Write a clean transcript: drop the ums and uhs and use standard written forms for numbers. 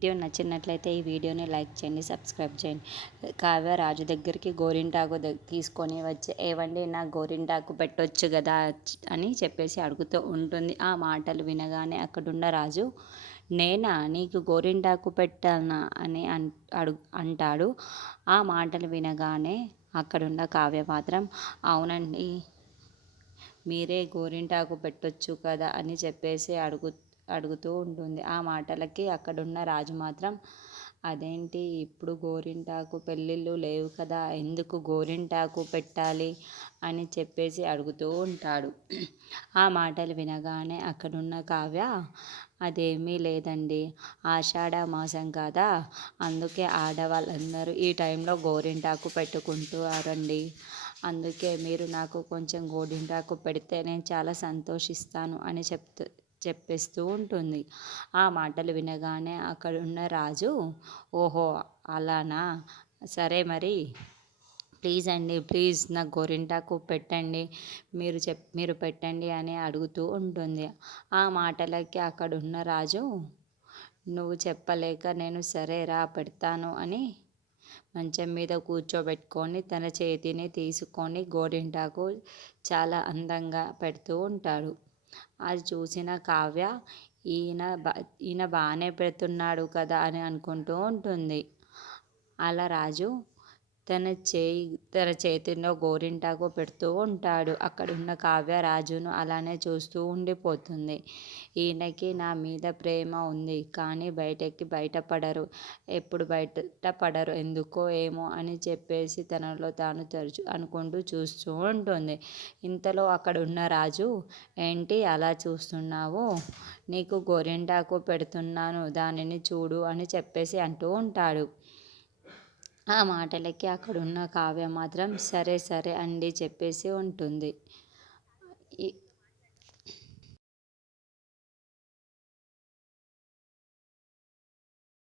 Video నచ్చినట్లయితే ఈ వీడియోని లైక్ చేయండి, సబ్స్క్రైబ్ చేయండి. కావ్య రాజు దగ్గరికి గోరింటాకు తీసుకొని వచ్చి, ఏవండి నా గోరింటాకు పెట్టొచ్చు కదా అని చెప్పేసి అడుగుతూ ఉంటుంది. ఆ మాటలు వినగానే అక్కడున్న రాజు, నేనా నీకు గోరింటాకు పెట్టానా అని అంటాడు. ఆ మాటలు వినగానే అక్కడున్న కావ్య మాత్రం, అవునండి మీరే గోరింటాకు పెట్టొచ్చు కదా అని చెప్పేసి అడుగుతూ ఉంటుంది. ఆ మాటలకి అక్కడున్న రాజు మాత్రం, అదేంటి ఇప్పుడు గోరింటాకు పెళ్ళిళ్ళు లేవు కదా, ఎందుకు గోరింటాకు పెట్టాలి అని చెప్పేసి అడుగుతూ ఉంటాడు. ఆ మాటలు వినగానే అక్కడున్న కావ్య, అదేమీ లేదండి, ఆషాఢ మాసం కదా, అందుకే ఆడవాళ్ళందరూ ఈ టైంలో గోరింటాకు పెట్టుకుంటారండి. అందుకే మీరు నాకు కొంచెం గోరింటాకు పెడితే నేను చాలా సంతోషిస్తాను అని చెప్పేస్తూ ఉంటుంది. ఆ మాటలు వినగానే అక్కడున్న రాజు, ఓహో అలానా, సరే మరి ప్లీజ్ అండి, ప్లీజ్ నాకు గోరింటాకు పెట్టండి, మీరు పెట్టండి అని అడుగుతూ ఉంటుంది. ఆ మాటలకి అక్కడున్న రాజు, నువ్వు చెప్పలేక నేను సరేరా పెడతాను అని మంచం మీద కూర్చోబెట్టుకొని తన చేతిని తీసుకొని గోరింటాకు చాలా అందంగా పెడుతూ ఉంటాడు. అది చూసిన కావ్య, ఈయన బాగానే పెడుతున్నాడు కదా అని అనుకుంటూ ఉంటుంది. అలా రాజు తన చేతిలో గోరింటాకు పెడుతూ ఉంటాడు. అక్కడున్న కావ్య రాజును అలానే చూస్తూ ఉండిపోతుంది. ఈయనకి నా మీద ప్రేమ ఉంది, కానీ బయటపడరు, ఎప్పుడు బయటపడరు ఎందుకో ఏమో అని చెప్పేసి తనలో తాను తరచు అనుకుంటూ చూస్తూ ఉంటుంది. ఇంతలో అక్కడున్న రాజు, ఏంటి అలా చూస్తున్నావు, నీకు గోరింటాకు పెడుతున్నాను దానిని చూడు అని చెప్పేసి అంటూ ఉంటాడు. ఆ మాటలకి అక్కడున్న కావ్య మాత్రం సరే సరే అండి చెప్పేసి ఉంటుంది.